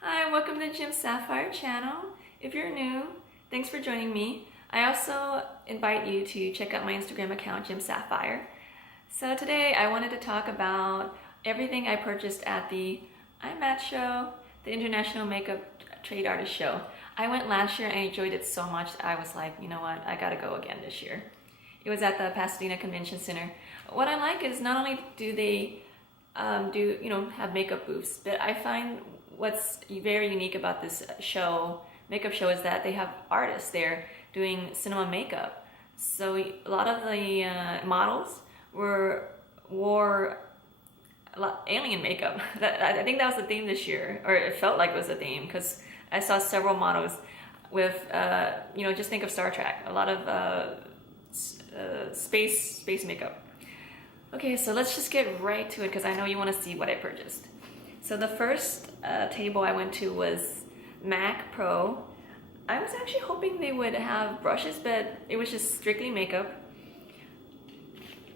Hi, welcome to the Jim Sapphire channel. If you're new, thanks for joining me. I also invite you to check out my Instagram account, Jim Sapphire. So today I wanted to talk about everything I purchased at the IMATs show, the International Makeup Trade Artist Show. I went last year and I enjoyed it so much that I was like, you know what, I gotta go again this year. It was at the Pasadena Convention Center. What I like is not only do they have makeup booths, but I find what's very unique about this makeup show, is that they have artists there doing cinema makeup. So a lot of the models wore alien makeup. I think that was the theme this year, or it felt like it was the theme, because I saw several models with, just think of Star Trek, a lot of space makeup. Okay, so let's just get right to it because I know you want to see what I purchased. So the first table I went to was MAC Pro. I was actually hoping they would have brushes, but it was just strictly makeup.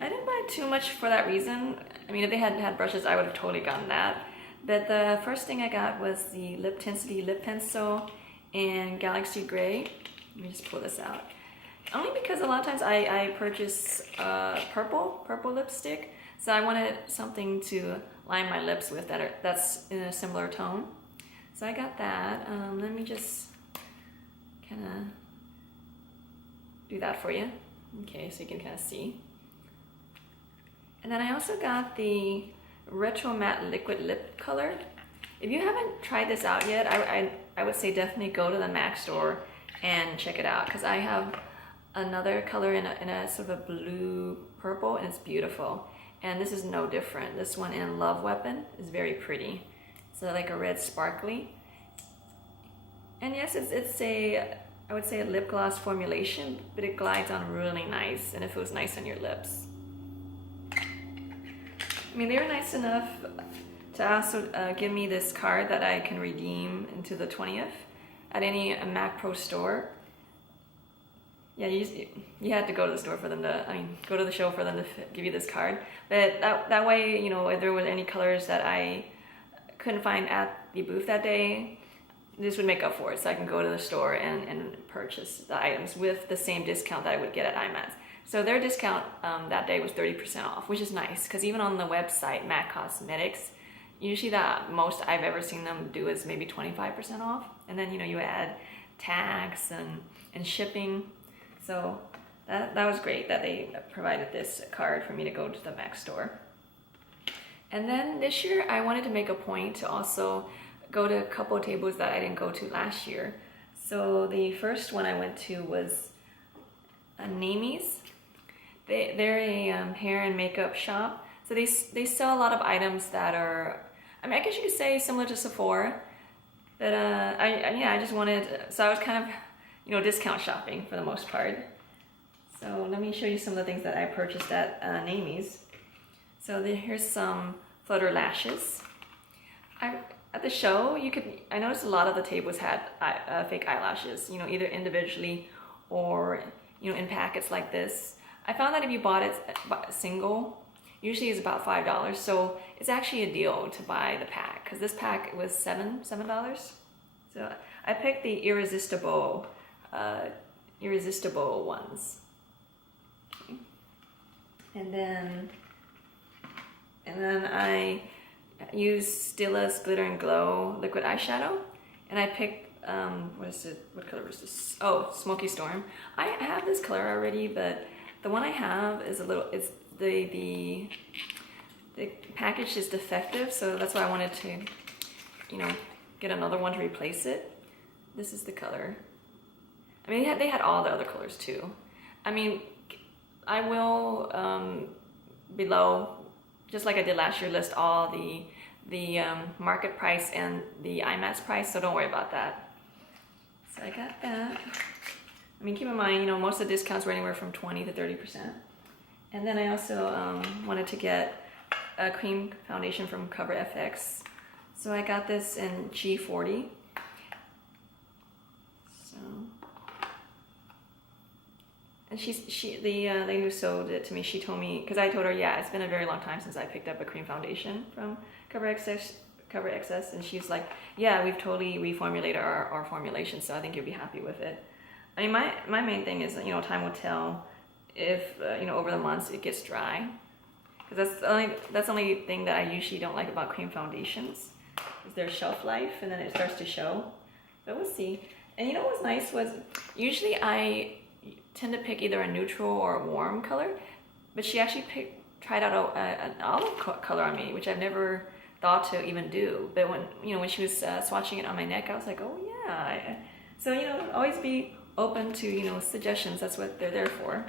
I didn't buy too much for that reason. I mean, if they hadn't had brushes, I would have totally gotten that. But the first thing I got was the Liptensity Lip Pencil in Galaxy Gray. Let me just pull this out. Only because a lot of times I purchase purple lipstick, so I wanted something to line my lips with that's in a similar tone. So I got that. Let me just kind of do that for you. Okay, so you can kind of see. And then I also got the Retro Matte Liquid Lipcolour. If you haven't tried this out yet, I would say definitely go to the MAC store and check it out, because I have another color in a sort of a blue purple, and it's beautiful. And this is no different. This one in Love Weapon is very pretty. So like a red sparkly. And yes, it's I would say a lip gloss formulation, but it glides on really nice, and it feels nice on your lips. I mean, they were nice enough to also give me this card that I can redeem into the 20th at any MAC Pro store. Yeah, you had to go to the store for them to, go to the show for them to give you this card. But that way, if there were any colors that I couldn't find at the booth that day, this would make up for it. So I can go to the store and purchase the items with the same discount that I would get at IMATs. So their discount that day was 30% off, which is nice, because even on the website, MAC Cosmetics, usually the most I've ever seen them do is maybe 25% off. And then, you add tax and shipping. So that was great that they provided this card for me to go to the MAC store. And then this year I wanted to make a point to also go to a couple of tables that I didn't go to last year. So the first one I went to was Namie's. They're a hair and makeup shop. So they sell a lot of items that are, I guess you could say similar to Sephora. But I just wanted, so I was kind of discount shopping for the most part. So let me show you some of the things that I purchased at Namie's. So here's some Flutter lashes. At the show, I noticed a lot of the tables had fake eyelashes, either individually or in packets like this. I found that if you bought it single, usually it's about $5. So it's actually a deal to buy the pack, because this pack was $7. So I picked the Irresistible ones. Okay. And then I used Stila's Glitter and Glow liquid eyeshadow, and I picked what color was this? Oh, Smoky Storm. I have this color already, but the one I have is the package is defective, so that's why I wanted to get another one to replace it. This is the color. They had all the other colors too. I will below, just like I did last year, list all the market price and the IMATs price, so don't worry about that. So I got that. Keep in mind, most of the discounts were anywhere from 20 to 30%. And then I also wanted to get a cream foundation from CoverFX. So I got this in G40. And the lady who sold it to me, she told me, because I told her, yeah, it's been a very long time since I picked up a cream foundation from CoverFX, and she's like, yeah, we've totally reformulated our formulation, so I think you'll be happy with it. I mean, my main thing is, you know, time will tell if, you know, over the months it gets dry. Because that's the only thing that I usually don't like about cream foundations, is their shelf life, and then it starts to show. But we'll see. And you know what's nice was, usually I tend to pick either a neutral or a warm color, but she actually tried out an olive color on me, which I've never thought to even do. But when, you know, when she was swatching it on my neck, I was like, oh yeah. So, you know, always be open to, you know, suggestions. That's what they're there for.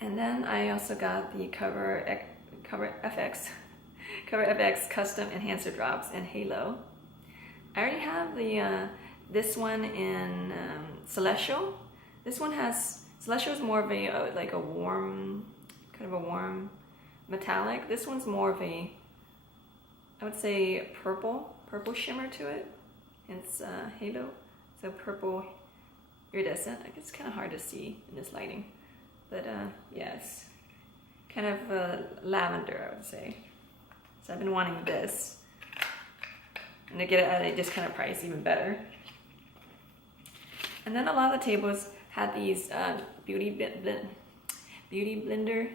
And then I also got the CoverFX Custom Enhancer Drops in Halo. I already have the this one in Celestial. This one has, Celestial is more of a like a warm, kind of a warm metallic. This one's more of a, I would say purple shimmer to it. It's Halo, so purple iridescent. I guess it's kind of hard to see in this lighting, but yes, kind of lavender, I would say. So I've been wanting this, and to get it at a discounted price, even better. And then a lot of the tables had these beauty blender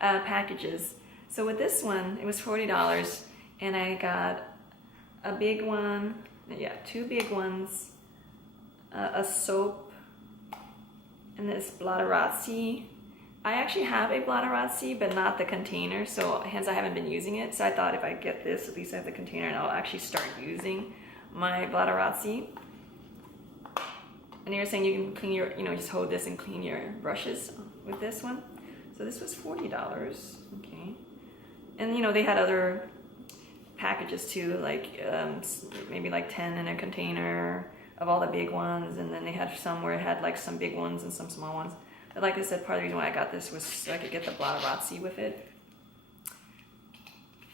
packages. So with this one, it was $40, and I got a big one, yeah, 2 big ones, a soap, and this Blotterazzi. I actually have a Blotterazzi, but not the container, so hence I haven't been using it. So I thought if I get this, at least I have the container, and I'll actually start using my Blotterazzi. And you're saying you can clean your, you know, just hold this and clean your brushes with this one. So this was $40, okay. And you know, they had other packages too, like maybe like 10 in a container of all the big ones, and then they had some where it had like some big ones and some small ones. But like I said, part of the reason why I got this was so I could get the Blotterazzi with it.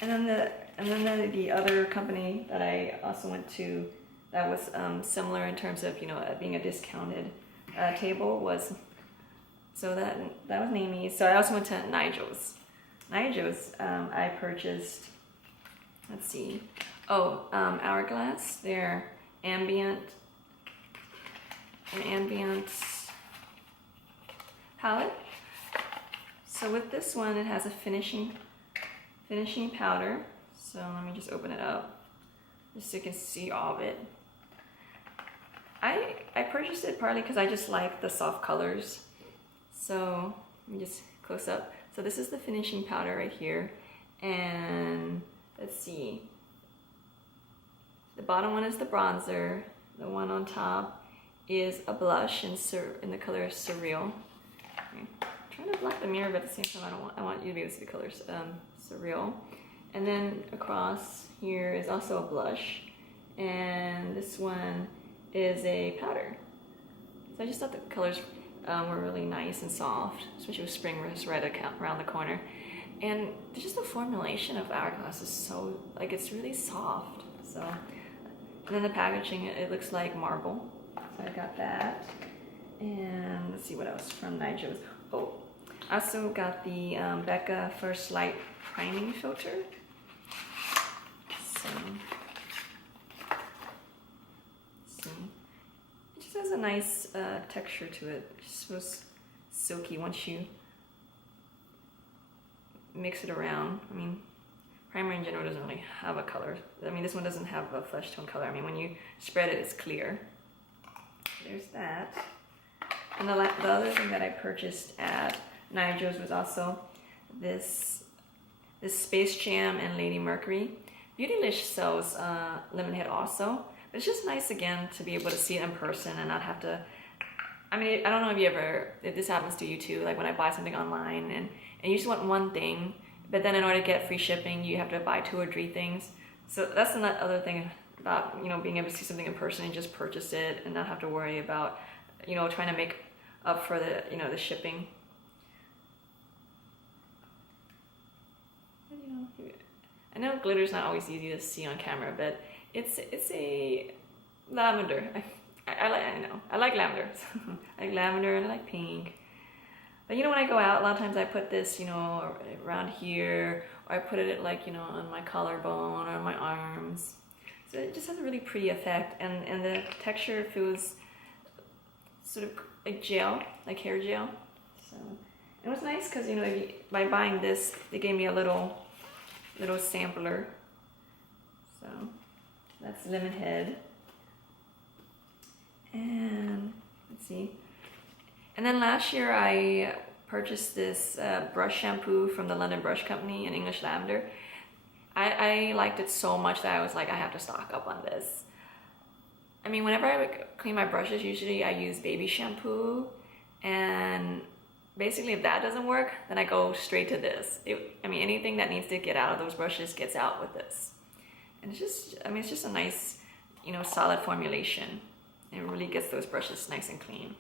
And then the other company that I also went to that was similar in terms of, you know, being a discounted table was, so that was Namie's. So I also went to Nigel's. I purchased, let's see, Hourglass, their Ambient palette. So with this one, it has a finishing powder. So let me just open it up, just so you can see all of it. I purchased it partly because I just like the soft colors. So let me just close up. So this is the finishing powder right here, and let's see. The bottom one is the bronzer. The one on top is a blush in the color Surreal. Okay. I'm trying to block the mirror, but at the same time I want you to be able to see the colors Surreal. And then across here is also a blush, and this one is a powder. So I just thought the colors were really nice and soft, especially with spring right around the corner. And just the formulation of Hourglass is so, like, it's really soft. So, and then the packaging, it looks like marble. So I got that. And let's see what else from Nigel's. Oh, I also got the Becca First Light Priming Filter. So, it just has a nice texture to it. It just feels silky once you mix it around. I mean, primer in general doesn't really have a color. I mean, this one doesn't have a flesh tone color. I mean, when you spread it, it's clear. There's that. And the other thing that I purchased at Nigel's was also this Space Jam and Lady Mercury. Beautylish sells Lemonhead also, but it's just nice again to be able to see it in person and not have to. I mean, I don't know if this happens to you too, like when I buy something online and you just want one thing, but then in order to get free shipping, you have to buy 2 or 3 things. So that's another thing about, you know, being able to see something in person and just purchase it and not have to worry about, you know, trying to make up for the, you know, the shipping. But, you know, I know glitter's not always easy to see on camera, but it's a lavender. I like lavender. I like lavender and I like pink. But you know, when I go out, a lot of times I put this, you know, around here, or I put it like, you know, on my collarbone or on my arms. So it just has a really pretty effect, and the texture feels sort of like gel, like hair gel. So it was nice because, you know, by buying this, they gave me a little sampler. So that's Lemonhead. And let's see. And then last year I purchased this brush shampoo from the London Brush Company in English Lavender. I liked it so much that I was like, I have to stock up on this. I mean, whenever I clean my brushes, usually I use baby shampoo, and basically if that doesn't work, then I go straight to this. I mean, anything that needs to get out of those brushes gets out with this. And it's just, I mean, it's just a nice, you know, solid formulation. It really gets those brushes nice and clean.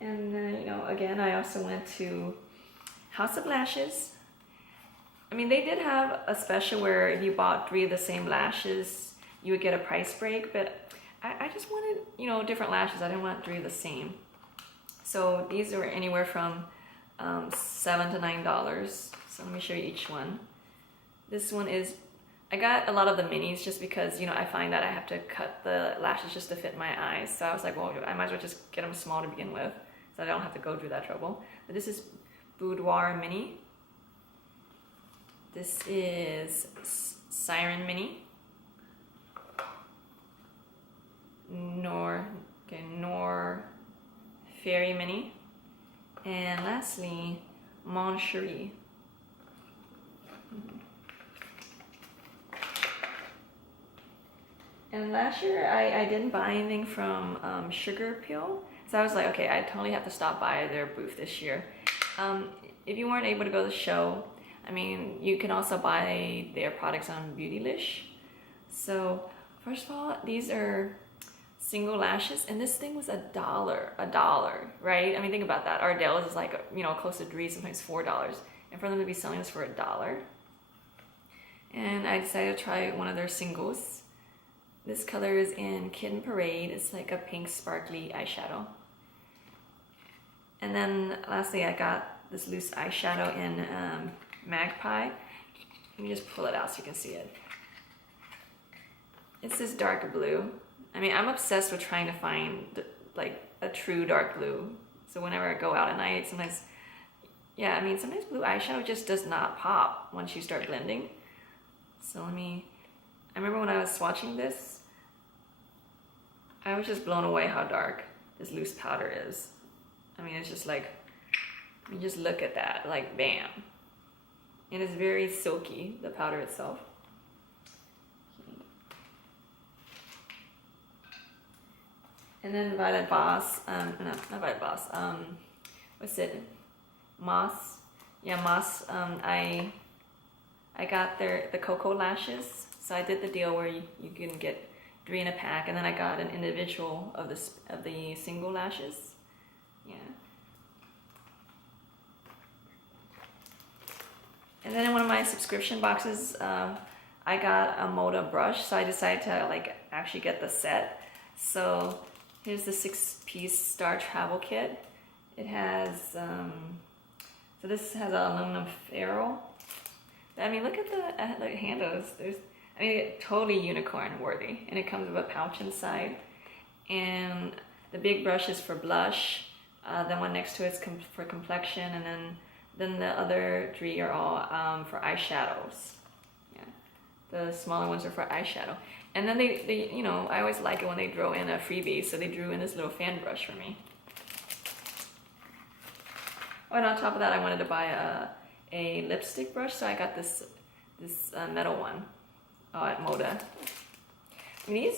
And you know, again, I also went to House of Lashes. I mean, they did have a special where if you bought 3 of the same lashes, you would get a price break, but I just wanted, you know, different lashes. I didn't want 3 of the same. So these were anywhere from $7 to $9. So let me show you each one. This one is, I got a lot of the minis just because, you know, I find that I have to cut the lashes just to fit my eyes. So I was like, well, I might as well just get them small to begin with, so I don't have to go through that trouble. But this is Boudoir Mini. This is Siren Mini. Noir Fairy Mini. And lastly, cheri. And last year I didn't buy anything from Sugarpill, so I was like, okay, I totally have to stop by their booth this year. If you weren't able to go to the show, I mean, you can also buy their products on Beautylish. So first of all, these are single lashes, and this thing was $1, right? I mean, think about that. Ardell's is like, you know, close to $3, sometimes $4, and for them to be selling this for $1. And I decided to try one of their singles. This color is in Kitten Parade. It's like a pink sparkly eyeshadow. And then lastly, I got this loose eyeshadow in Magpie. Let me just pull it out so you can see it. It's this dark blue. I mean, I'm obsessed with trying to find like a true dark blue. So whenever I go out at night, sometimes, yeah, I mean, sometimes blue eyeshadow just does not pop once you start blending. So I remember when I was swatching this, I was just blown away how dark this loose powder is. I mean, it's just like, you just look at that, like bam. And it's very silky, the powder itself. And then Violet Voss, not Violet Voss, what's it? Moss. Yeah, Moss. I got the Cocoa lashes. So I did the deal where you can get 3 in a pack, and then I got an individual of the single lashes. Yeah. And then in one of my subscription boxes, I got a Moda brush, so I decided to like actually get the set. So here's the 6-piece Star Travel Kit. It has, so this has an aluminum ferrule. I mean, look at the handles. I mean, it's totally unicorn worthy, and it comes with a pouch inside. And the big brush is for blush. The one next to it's for complexion, and then the other 3 are all for eyeshadows. Yeah, the smaller ones are for eyeshadow. And then they, you know, I always like it when they throw in a freebie, so they drew in this little fan brush for me. Oh, and on top of that, I wanted to buy a lipstick brush, so I got this metal one at Moda. I mean,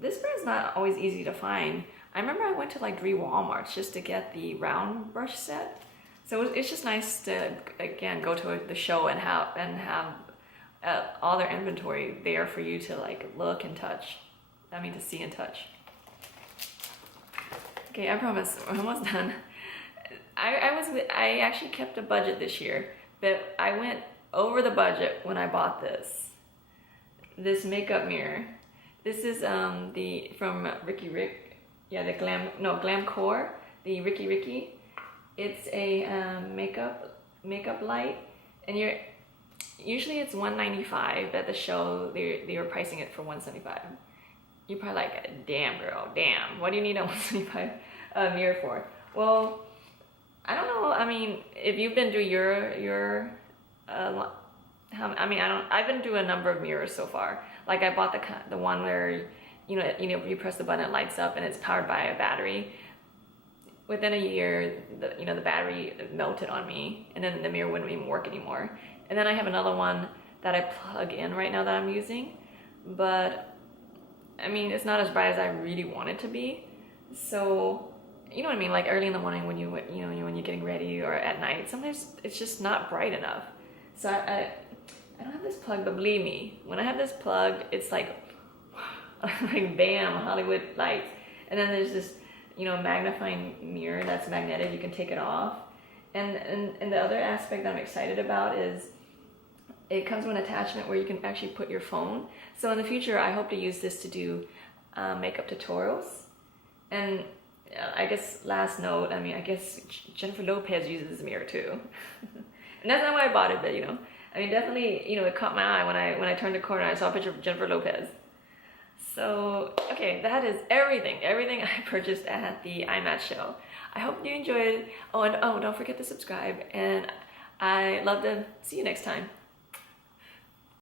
this brand's not always easy to find. I remember I went to like 3 Walmarts just to get the round brush set. So it's just nice to, again, go to the show and have all their inventory there for you to like look and touch. I mean, to see and touch. Okay, I promise, we're almost done. I actually kept a budget this year, but I went over the budget when I bought this makeup mirror. This is from Ricky Rick yeah, the Glam Core, the Ricky. It's a makeup light, and usually it's $195, but at the show they were pricing it for $175. You're probably like, damn girl, damn, what do you need a $175 mirror for? Well, I don't know. I mean, if you've been through your I've been through a number of mirrors so far. Like I bought the one where you press the button, it lights up, and it's powered by a battery. Within a year, the battery melted on me, and then the mirror wouldn't even work anymore. And then I have another one that I plug in right now that I'm using, but I mean, it's not as bright as I really want it to be. So, you know what I mean? Like early in the morning when when you're getting ready, or at night, sometimes it's just not bright enough. So I don't have this plug, but believe me, when I have this plugged, it's like bam, Hollywood lights. And then there's this magnifying mirror that's magnetic. You can take it off. And the other aspect that I'm excited about is it comes with an attachment where you can actually put your phone. So in the future, I hope to use this to do makeup tutorials. And I guess last note, I guess Jennifer Lopez uses this mirror too. And that's not why I bought it, but definitely, it caught my eye when I turned the corner. I saw a picture of Jennifer Lopez. So, okay, that is everything I purchased at the IMATs show. I hope you enjoyed. Oh, and don't forget to subscribe. And I'd love to see you next time.